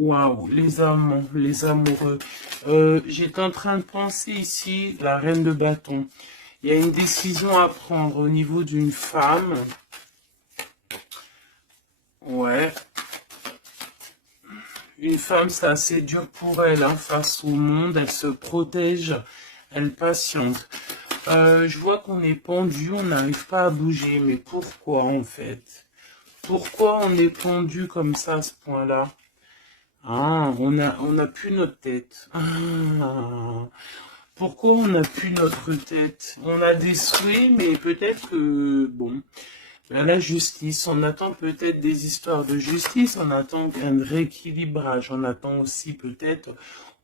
Waouh, les amoureux. J'étais en train de penser ici, la reine de bâton. Il y a une décision à prendre au niveau d'une femme. Ouais. Une femme, c'est assez dur pour elle, hein, face au monde. Elle se protège, elle patiente. Je vois qu'on est pendu, on n'arrive pas à bouger. Mais pourquoi, en fait? Pourquoi on est pendu comme ça, à ce point-là? Ah, on a plus notre tête. Ah, pourquoi on n'a plus notre tête? On a des souhaits, mais peut-être que, bon, là, la justice, on attend peut-être des histoires de justice, on attend un rééquilibrage, on attend aussi peut-être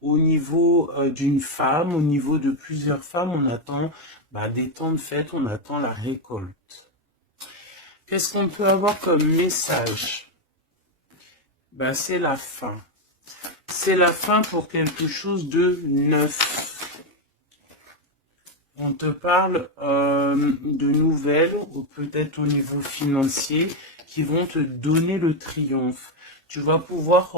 au niveau d'une femme, au niveau de plusieurs femmes, on attend des temps de fête, on attend la récolte. Qu'est-ce qu'on peut avoir comme message? C'est la fin. C'est la fin pour quelque chose de neuf. On te parle de nouvelles, ou peut-être au niveau financier, qui vont te donner le triomphe. Tu vas pouvoir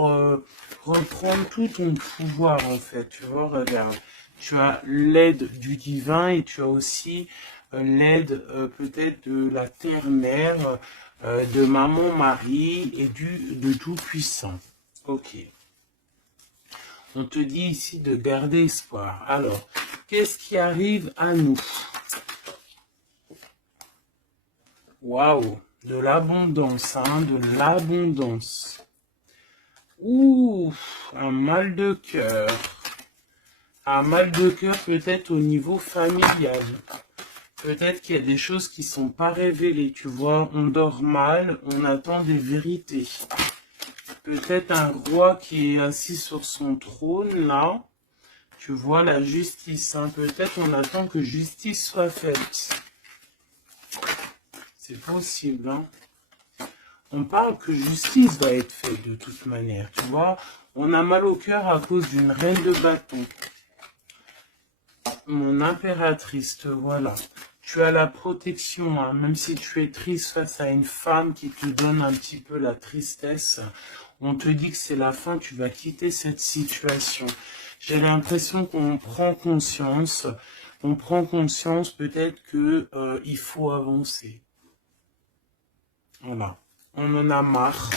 reprendre tout ton pouvoir, en fait. Tu vois, regarde. Tu as l'aide du divin et tu as aussi l'aide peut-être de la terre-mère, de maman Marie et de Tout-Puissant. Ok. On te dit ici de garder espoir. Alors, qu'est-ce qui arrive à nous? Waouh, de l'abondance, hein, de l'abondance. Ouh, un mal de cœur. Un mal de cœur peut-être au niveau familial. Peut-être qu'il y a des choses qui ne sont pas révélées, tu vois. On dort mal, on attend des vérités. Peut-être un roi qui est assis sur son trône, là. Tu vois la justice, hein. Peut-être on attend que justice soit faite. C'est possible, hein. On parle que justice va être faite de toute manière, tu vois. On a mal au cœur à cause d'une reine de bâton. Mon impératrice, te voilà. Tu as la protection, hein. Même si tu es triste face à une femme qui te donne un petit peu la tristesse, on te dit que c'est la fin, tu vas quitter cette situation. J'ai l'impression qu'on prend conscience. On prend conscience peut-être que il faut avancer. Voilà. On en a marre.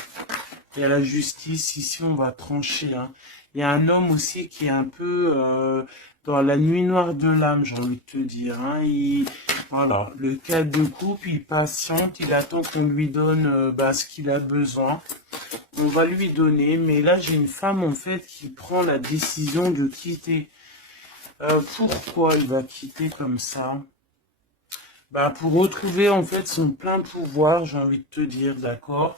Il y a la justice, ici on va trancher. Hein. Il y a un homme aussi qui est un peu dans la nuit noire de l'âme, j'ai envie de te dire. Hein. Voilà, le cas de couple, il patiente, il attend qu'on lui donne ce qu'il a besoin. On va lui donner, mais là j'ai une femme en fait qui prend la décision de quitter. Pourquoi il va quitter comme ça? Pour retrouver en fait son plein pouvoir, j'ai envie de te dire, d'accord?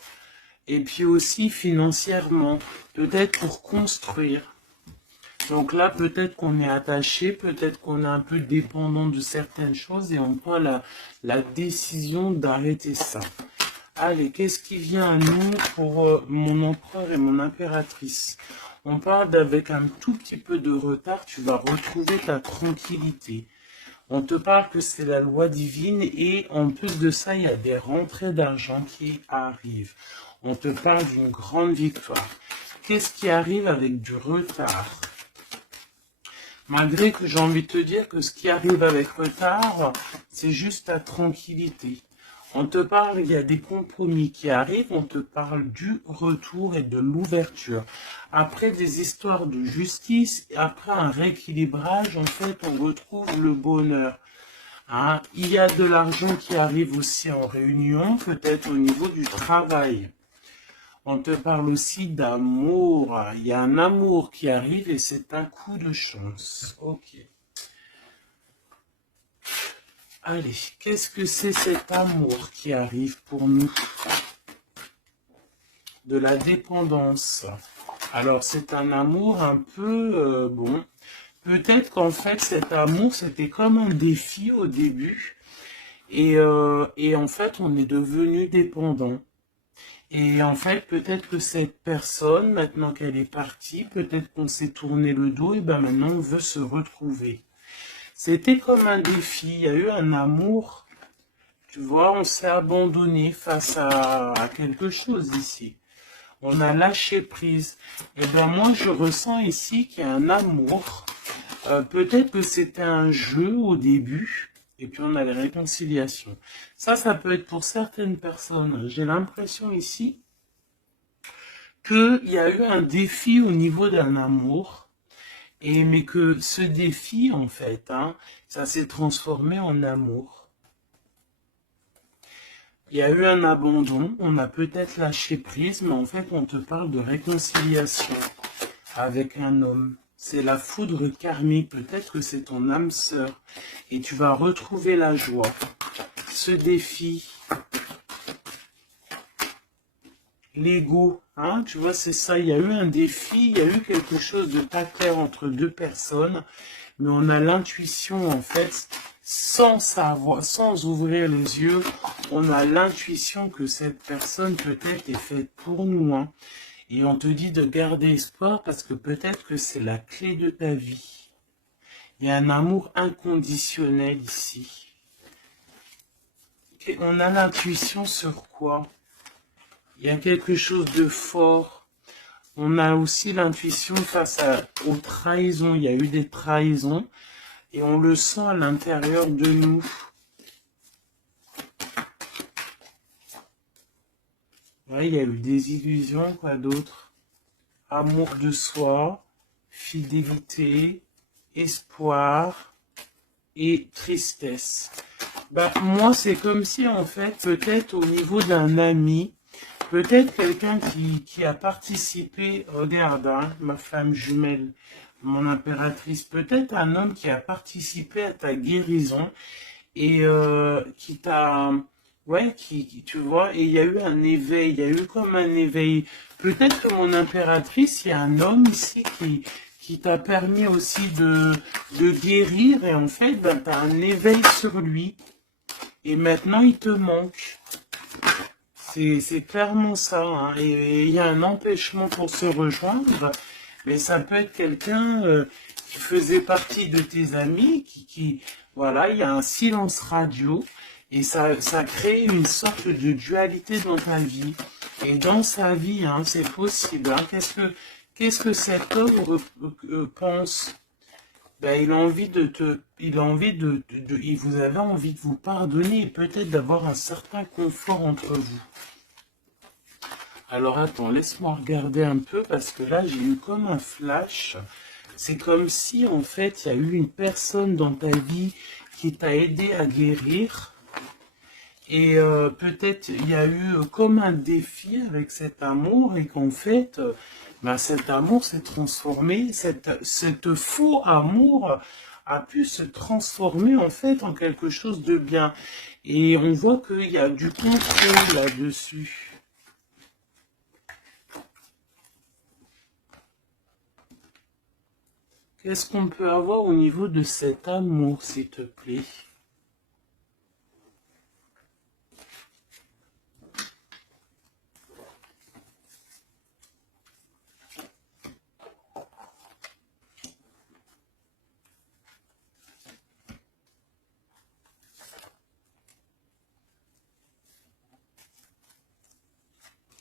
Et puis aussi financièrement, peut-être pour construire. Donc là, peut-être qu'on est attaché, peut-être qu'on est un peu dépendant de certaines choses et on prend la décision d'arrêter ça. Allez, qu'est-ce qui vient à nous pour mon empereur et mon impératrice? On parle d'avec un tout petit peu de retard, tu vas retrouver ta tranquillité. On te parle que c'est la loi divine et en plus de ça, il y a des rentrées d'argent qui arrivent. On te parle d'une grande victoire. Qu'est-ce qui arrive avec du retard? Malgré que j'ai envie de te dire que ce qui arrive avec retard, c'est juste ta tranquillité. On te parle, il y a des compromis qui arrivent, on te parle du retour et de l'ouverture. Après des histoires de justice, après un rééquilibrage, en fait, on retrouve le bonheur. Hein? Il y a de l'argent qui arrive aussi en réunion, peut-être au niveau du travail. On te parle aussi d'amour. Il y a un amour qui arrive et c'est un coup de chance. Ok. Allez, qu'est-ce que c'est cet amour qui arrive pour nous? De la dépendance. Alors, c'est un amour un peu, bon, peut-être qu'en fait, cet amour, c'était comme un défi au début. Et en fait, on est devenu dépendant. Et en fait, peut-être que cette personne, maintenant qu'elle est partie, peut-être qu'on s'est tourné le dos, et maintenant on veut se retrouver. C'était comme un défi, il y a eu un amour, tu vois, on s'est abandonné face à quelque chose ici. on a lâché prise. Et bien moi, je ressens ici qu'il y a un amour. Peut-être que c'était un jeu au début, et puis on a les réconciliations. Ça peut être pour certaines personnes. J'ai l'impression ici qu'il y a eu un défi au niveau d'un amour, mais que ce défi, en fait, ça s'est transformé en amour. Il y a eu un abandon, on a peut-être lâché prise, mais en fait, on te parle de réconciliation avec un homme. C'est la foudre karmique, peut-être que c'est ton âme sœur, et tu vas retrouver la joie. Ce défi, l'ego, tu vois, c'est ça, il y a eu un défi, il y a eu quelque chose de pas clair entre deux personnes, mais on a l'intuition, en fait, sans savoir, sans ouvrir les yeux, on a l'intuition que cette personne peut-être est faite pour nous, et on te dit de garder espoir parce que peut-être que c'est la clé de ta vie. Il y a un amour inconditionnel ici. Et on a l'intuition sur quoi? Il y a quelque chose de fort. On a aussi l'intuition face aux trahisons. Il y a eu des trahisons et on le sent à l'intérieur de nous. Ouais, il y a eu des illusions, quoi d'autre? Amour de soi, fidélité, espoir et tristesse. Moi, c'est comme si, en fait, peut-être au niveau d'un ami, peut-être quelqu'un qui a participé, regarde, ma flamme jumelle, mon impératrice, peut-être un homme qui a participé à ta guérison et qui t'a, ouais, tu vois, et il y a eu un éveil, il y a eu comme un éveil. Peut-être que mon impératrice, il y a un homme ici qui t'a permis aussi de guérir et en fait, tu as un éveil sur lui et maintenant il te manque. C'est clairement ça, et il y a un empêchement pour se rejoindre, mais ça peut être quelqu'un qui faisait partie de tes amis, voilà, il y a un silence radio, et ça crée une sorte de dualité dans ta vie, et dans sa vie, c'est possible, qu'est-ce que cet homme pense? Il a envie vous avez envie de vous pardonner et peut-être d'avoir un certain confort entre vous. Alors attends, laisse-moi regarder un peu parce que là j'ai eu comme un flash. C'est comme si en fait il y a eu une personne dans ta vie qui t'a aidé à guérir. Et peut-être il y a eu comme un défi avec cet amour et qu'en fait cet amour s'est transformé, cette faux amour a pu se transformer en fait en quelque chose de bien. Et on voit qu'il y a du contrôle là-dessus. Qu'est-ce qu'on peut avoir au niveau de cet amour, s'il te plaît?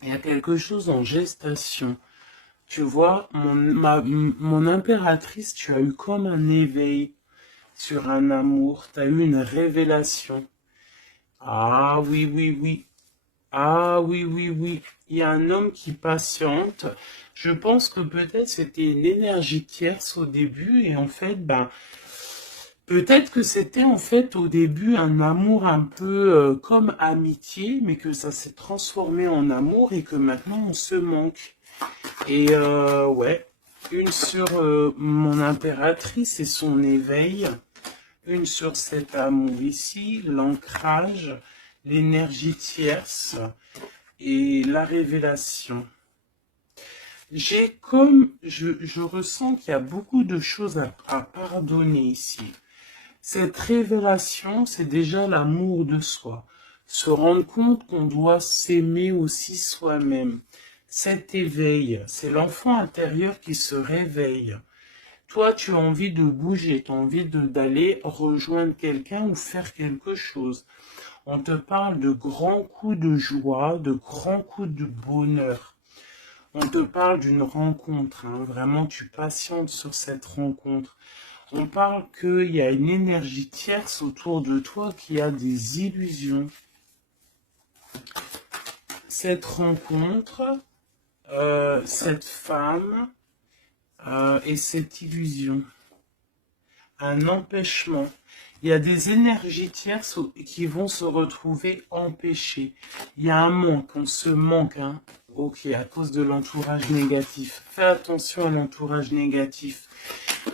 Il y a quelque chose en gestation. Tu vois, mon impératrice, tu as eu comme un éveil sur un amour, tu as eu une révélation. Ah oui, oui, oui. Ah oui, oui, oui. Il y a un homme qui patiente. Je pense que peut-être c'était une énergie tierce au début et en fait, peut-être que c'était en fait au début un amour un peu comme amitié, mais que ça s'est transformé en amour et que maintenant on se manque. Et ouais, une sur mon impératrice et son éveil, une sur cet amour ici, l'ancrage, l'énergie tierce et la révélation. Je ressens qu'il y a beaucoup de choses à pardonner ici. Cette révélation, c'est déjà l'amour de soi. Se rendre compte qu'on doit s'aimer aussi soi-même. Cet éveil, c'est l'enfant intérieur qui se réveille. Toi, tu as envie de bouger, tu as envie d'aller rejoindre quelqu'un ou faire quelque chose. On te parle de grands coups de joie, de grands coups de bonheur. On te parle d'une rencontre, hein. Vraiment, tu patientes sur cette rencontre. On parle qu'il y a une énergie tierce autour de toi qui a des illusions. Cette rencontre, cette femme et cette illusion. Un empêchement. Il y a des énergies tierces qui vont se retrouver empêchées. Il y a un manque, on se manque, hein. Ok, à cause de l'entourage négatif. Fais attention à l'entourage négatif.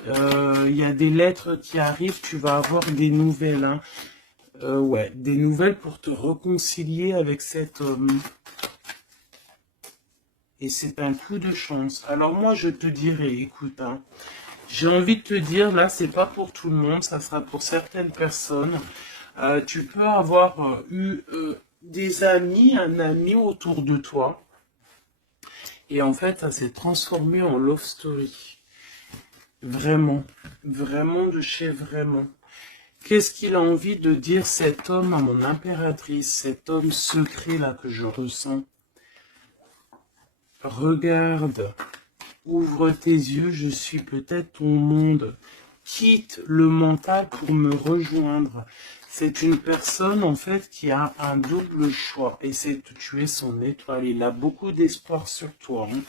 Il y a des lettres qui arrivent, tu vas avoir des nouvelles, hein. Ouais, des nouvelles pour te réconcilier avec cet homme. Et c'est un coup de chance. Alors moi, je te dirais, écoute, hein, j'ai envie de te dire, là, c'est pas pour tout le monde, ça sera pour certaines personnes. Tu peux avoir eu des amis, un ami autour de toi. Et en fait, ça s'est transformé en love story. Vraiment. Vraiment de chez vraiment. Qu'est-ce qu'il a envie de dire cet homme à mon impératrice, cet homme secret là que je ressens? Regarde. Ouvre tes yeux, je suis peut-être ton monde. Quitte le mental pour me rejoindre. C'est une personne, en fait, qui a un double choix. Et c'est de tuer son étoile. Il a beaucoup d'espoir sur toi. Hein.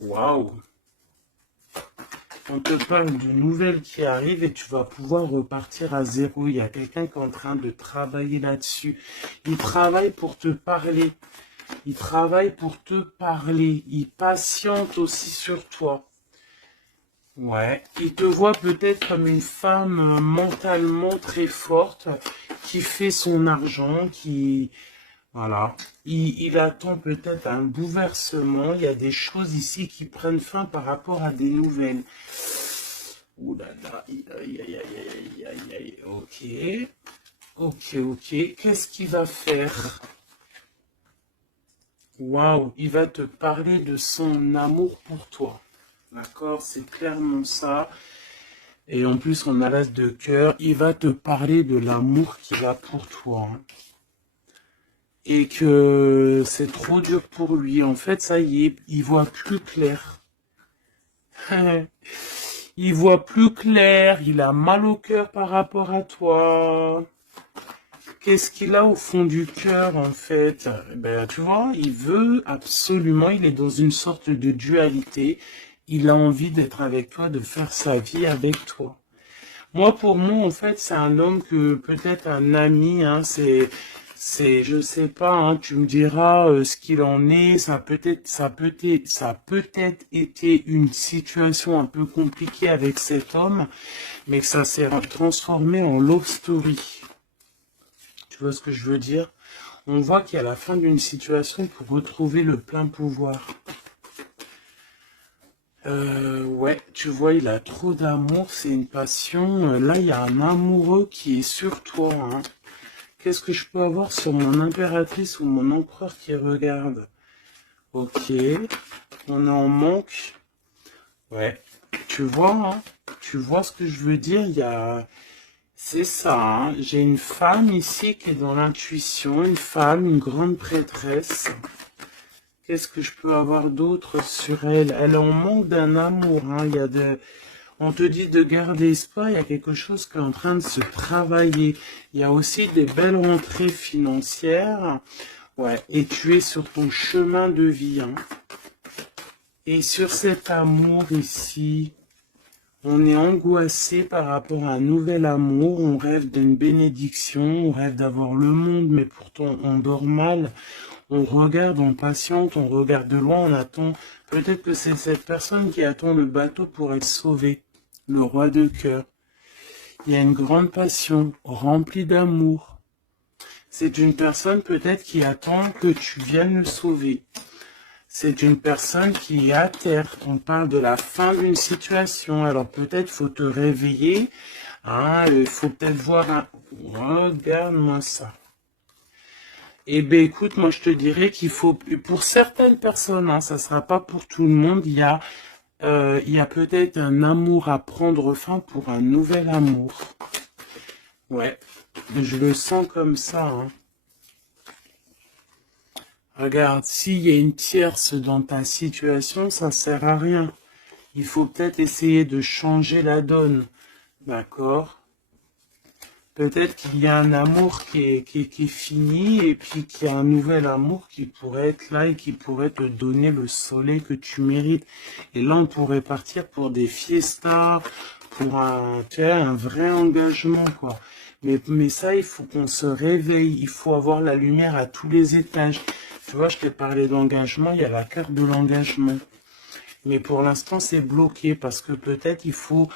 Waouh! On te parle de nouvelles qui arrivent et tu vas pouvoir repartir à zéro. Il y a quelqu'un qui est en train de travailler là-dessus. Il travaille pour te parler. Il travaille pour te parler. Il patiente aussi sur toi. Ouais. Il te voit peut-être comme une femme mentalement très forte qui fait son argent, qui... Voilà. Il attend peut-être un bouleversement. Il y a des choses ici qui prennent fin par rapport à des nouvelles. Ouh là là. Aïe, aïe, aïe, aïe, aïe, aïe. Ok. Ok, ok. Qu'est-ce qu'il va faire? Waouh, il va te parler de son amour pour toi. D'accord, c'est clairement ça. Et en plus, on a l'as de cœur. Il va te parler de l'amour qu'il a pour toi. Hein. Et que c'est trop dur pour lui. En fait, ça y est, il voit plus clair. Il voit plus clair. Il a mal au cœur par rapport à toi. Qu'est-ce qu'il a au fond du cœur, en fait? Ben, tu vois, il veut absolument, il est dans une sorte de dualité. Il a envie d'être avec toi, de faire sa vie avec toi. Moi, pour moi, en fait, c'est un homme que, peut-être un ami, hein, je sais pas, hein, tu me diras ce qu'il en est. Ça a peut-être été une situation un peu compliquée avec cet homme, mais que ça s'est transformé en love story. Tu vois ce que je veux dire? On voit qu'il y a la fin d'une situation pour retrouver le plein pouvoir. Ouais, tu vois, il a trop d'amour, c'est une passion. Là, il y a un amoureux qui est sur toi. Hein. Qu'est-ce que je peux avoir sur mon impératrice ou mon empereur qui regarde? Ok, on est en manque. Ouais, tu vois, hein, tu vois ce que je veux dire? Il y a... C'est ça, hein. J'ai une femme ici qui est dans l'intuition, une femme, une grande prêtresse. Qu'est-ce que je peux avoir d'autre sur elle? Elle est en manque d'un amour, hein. Il y a on te dit de garder espoir, il y a quelque chose qui est en train de se travailler. Il y a aussi des belles rentrées financières. Ouais, et tu es sur ton chemin de vie, hein. Et sur cet amour ici... On est angoissé par rapport à un nouvel amour, on rêve d'une bénédiction, on rêve d'avoir le monde, mais pourtant on dort mal, on regarde, on patiente, on regarde de loin, on attend. Peut-être que c'est cette personne qui attend le bateau pour être sauvée, le roi de cœur. Il y a une grande passion, remplie d'amour. C'est une personne peut-être qui attend que tu viennes le sauver. C'est une personne qui est à terre. On parle de la fin d'une situation. Alors peut-être faut te réveiller. Hein, il faut peut-être voir un... Regarde-moi ça. Eh bien écoute, moi je te dirais qu'il faut... Pour certaines personnes, hein, ça ne sera pas pour tout le monde, il y a peut-être un amour à prendre fin pour un nouvel amour. Ouais, je le sens comme ça. Hein. Regarde, s'il y a une tierce dans ta situation, ça sert à rien. Il faut peut-être essayer de changer la donne. D'accord? Peut-être qu'il y a un amour qui est fini et puis qu'il y a un nouvel amour qui pourrait être là et qui pourrait te donner le soleil que tu mérites. Et là, on pourrait partir pour des fiestas, pour tu vois, un vrai engagement, quoi. Mais ça, il faut qu'on se réveille. Il faut avoir la lumière à tous les étages. Tu vois, je t'ai parlé d'engagement, il y a la carte de l'engagement. Mais pour l'instant, c'est bloqué parce que peut-être il faut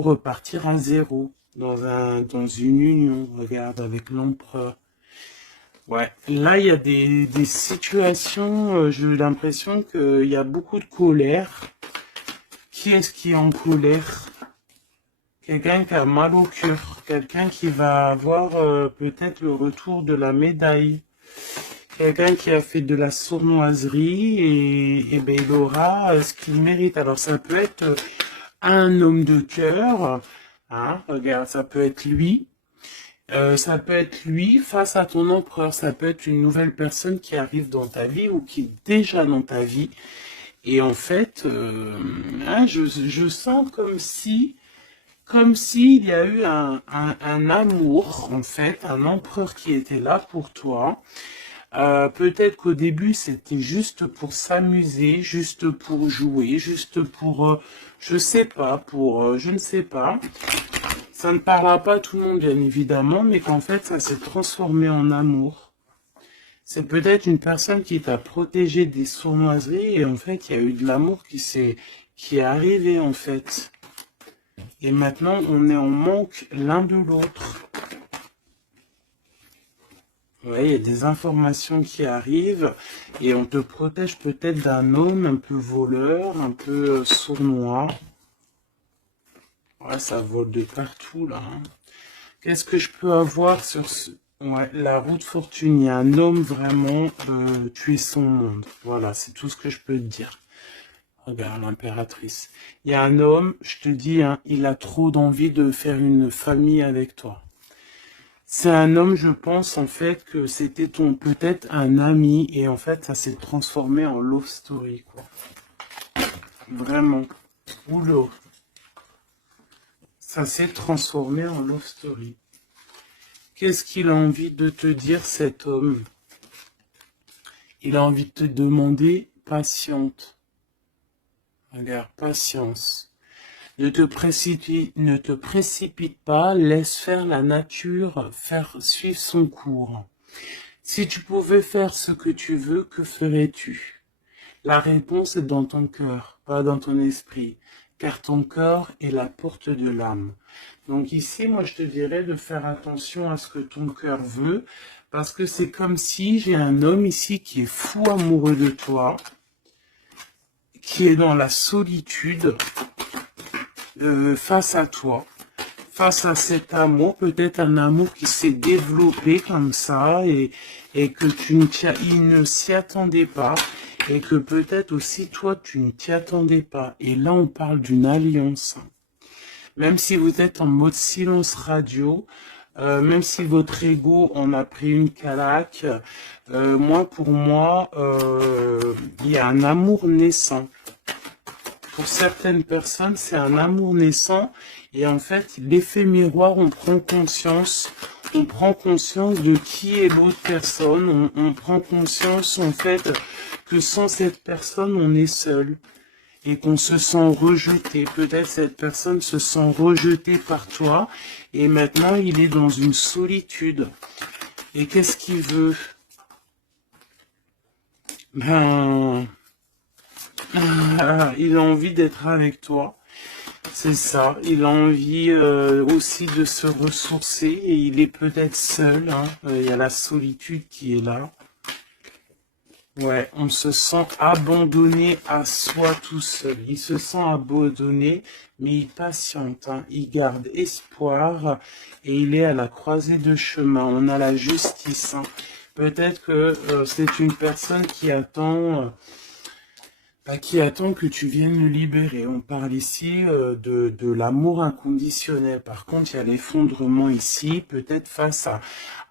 repartir à zéro dans une union. Regarde, avec l'empereur. Ouais, là, il y a des situations, j'ai l'impression qu'il y a beaucoup de colère. Qui est-ce qui est en colère? Quelqu'un qui a mal au cœur. Quelqu'un qui va avoir peut-être le retour de la médaille. Quelqu'un qui a fait de la sournoiserie et ben, il aura ce qu'il mérite. Alors ça peut être un homme de cœur, hein, regarde, ça peut être lui face à ton empereur, ça peut être une nouvelle personne qui arrive dans ta vie ou qui est déjà dans ta vie. Et en fait, hein, je sens comme s'il y a eu un amour, en fait, un empereur qui était là pour toi. Peut-être qu'au début, c'était juste pour s'amuser, juste pour jouer, juste pour, je sais pas, je ne sais pas. Ça ne parlera pas à tout le monde, bien évidemment, mais qu'en fait, ça s'est transformé en amour. C'est peut-être une personne qui t'a protégé des sournoiseries et en fait, il y a eu de l'amour qui est arrivé, en fait. Et maintenant, on est en manque l'un de l'autre. Ouais, il y a des informations qui arrivent et on te protège peut-être d'un homme un peu voleur, un peu sournois. Ouais, ça vole de partout là, hein. Qu'est-ce que je peux avoir sur ouais, la route fortune? Il y a un homme vraiment, tu es son monde. Voilà, c'est tout ce que je peux te dire. Regarde l'impératrice. Il y a un homme, je te dis, hein, il a trop d'envie de faire une famille avec toi. C'est un homme, je pense, en fait, que c'était peut-être un ami, et en fait, ça s'est transformé en love story, quoi. Vraiment. Oula. Ça s'est transformé en love story. Qu'est-ce qu'il a envie de te dire, cet homme? Il a envie de te demander patiente. Regarde, patience. Ne te précipite pas, laisse faire la nature, faire suivre son cours. Si tu pouvais faire ce que tu veux, que ferais-tu? La réponse est dans ton cœur, pas dans ton esprit, car ton corps est la porte de l'âme. Donc ici, moi, je te dirais de faire attention à ce que ton cœur veut, parce que c'est comme si j'ai un homme ici qui est fou amoureux de toi, qui est dans la solitude, face à toi, face à cet amour, peut-être un amour qui s'est développé comme ça et que il ne s'y attendait pas et que peut-être aussi toi tu ne t'y attendais pas. Et là on parle d'une alliance. Même si vous êtes en mode silence radio, même si votre ego en a pris une calaque, pour moi, il y a un amour naissant. Pour certaines personnes, c'est un amour naissant et en fait, l'effet miroir, on prend conscience de qui est l'autre personne, on prend conscience en fait que sans cette personne, on est seul et qu'on se sent rejeté. Peut-être cette personne se sent rejetée par toi et maintenant, il est dans une solitude. Et qu'est-ce qu'il veut? Ben... il a envie d'être avec toi, c'est ça. Il a envie aussi de se ressourcer et il est peut-être seul, hein. Il y a la solitude qui est là. Ouais, on se sent abandonné à soi tout seul. Il se sent abandonné, mais il patiente, hein. Il garde espoir et il est à la croisée de chemin. On a la justice, hein. Peut-être que c'est une personne qui attend... qui attend que tu viennes le libérer. On parle ici de l'amour inconditionnel. Par contre, il y a l'effondrement ici, peut-être face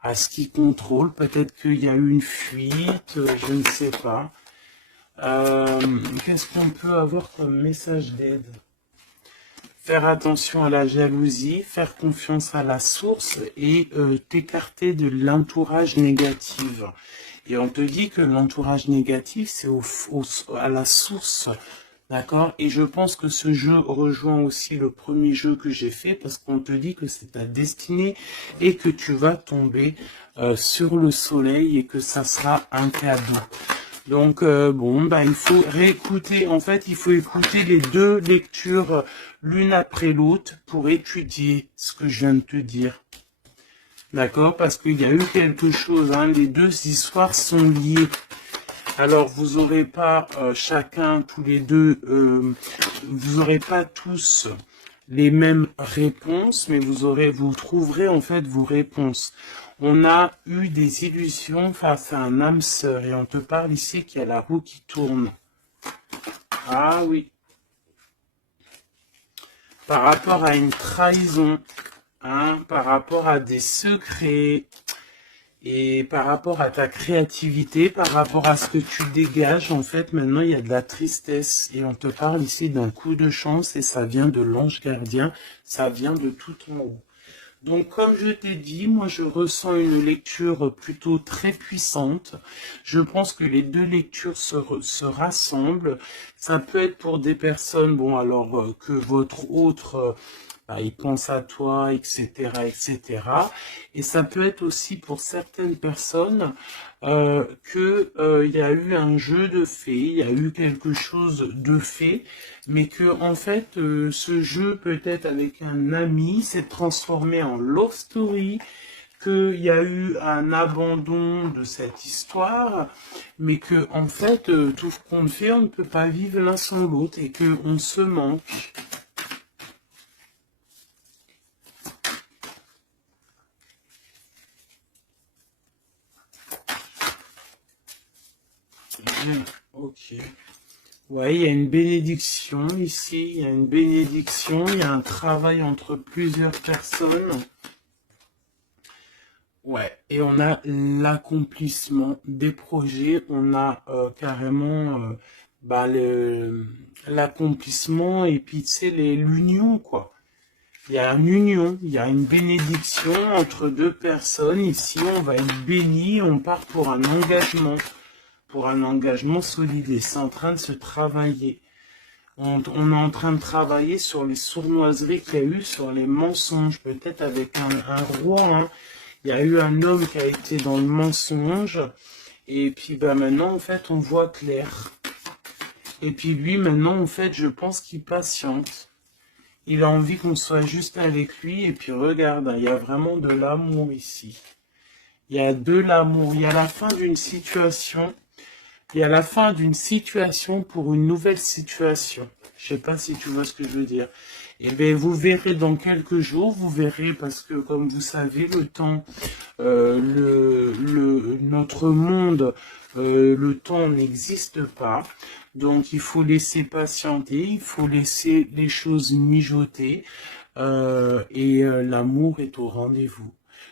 à ce qui contrôle. Peut-être qu'il y a eu une fuite, je ne sais pas. Qu'est-ce qu'on peut avoir comme message d'aide? Faire attention à la jalousie, faire confiance à la source et t'écarter de l'entourage négatif. Et on te dit que l'entourage négatif, c'est à la source, d'accord? Et je pense que ce jeu rejoint aussi le premier jeu que j'ai fait parce qu'on te dit que c'est ta destinée et que tu vas tomber sur le soleil et que ça sera un cadeau. Donc, bon, bah, il faut réécouter, en fait, il faut écouter les deux lectures l'une après l'autre pour étudier ce que je viens de te dire. D'accord? Parce qu'il y a eu quelque chose, hein, les deux histoires sont liées. Alors, vous aurez pas chacun, tous les deux, vous aurez pas tous les mêmes réponses, mais vous trouverez en fait vos réponses. On a eu des illusions face à un âme sœur et on te parle ici qu'il y a la roue qui tourne. Ah oui. Par rapport à une trahison, hein, par rapport à des secrets et par rapport à ta créativité, par rapport à ce que tu dégages, en fait, maintenant il y a de la tristesse et on te parle ici d'un coup de chance et ça vient de l'ange gardien, ça vient de tout en haut. Donc, comme je t'ai dit, moi, je ressens une lecture plutôt très puissante. Je pense que les deux lectures se rassemblent. Ça peut être pour des personnes, bon, alors que votre autre, il pense à toi, etc., etc. Et ça peut être aussi pour certaines personnes il y a eu un jeu de fées, il y a eu quelque chose de fait, mais que en fait ce jeu peut-être avec un ami s'est transformé en love story, qu'il y a eu un abandon de cette histoire, mais que en fait tout ce qu'on fait, on ne peut pas vivre l'un sans l'autre et que on se manque. Ok. Ouais, il y a une bénédiction ici, il y a une bénédiction, il y a un travail entre plusieurs personnes. Ouais, et on a l'accomplissement des projets, on a carrément l'accomplissement et puis tu sais, l'union quoi. Il y a une union, il y a une bénédiction entre deux personnes. Ici, on va être béni, on part pour un engagement solide et c'est en train de se travailler. On est en train de travailler sur les sournoiseries qu'il y a eu, sur les mensonges, peut-être avec un roi. Hein. Il y a eu un homme qui a été dans le mensonge. Et puis maintenant, en fait, on voit clair. Et puis lui, maintenant, en fait, je pense qu'il patiente. Il a envie qu'on soit juste avec lui. Et puis regarde, il y a vraiment de l'amour ici. Il y a de l'amour. Il y a la fin d'une situation. Il y a la fin d'une situation pour une nouvelle situation. Je sais pas si tu vois ce que je veux dire. Eh bien, vous verrez dans quelques jours, vous verrez parce que comme vous savez, le temps, notre monde, le temps n'existe pas. Donc, il faut laisser patienter, il faut laisser les choses mijoter et l'amour est au rendez-vous.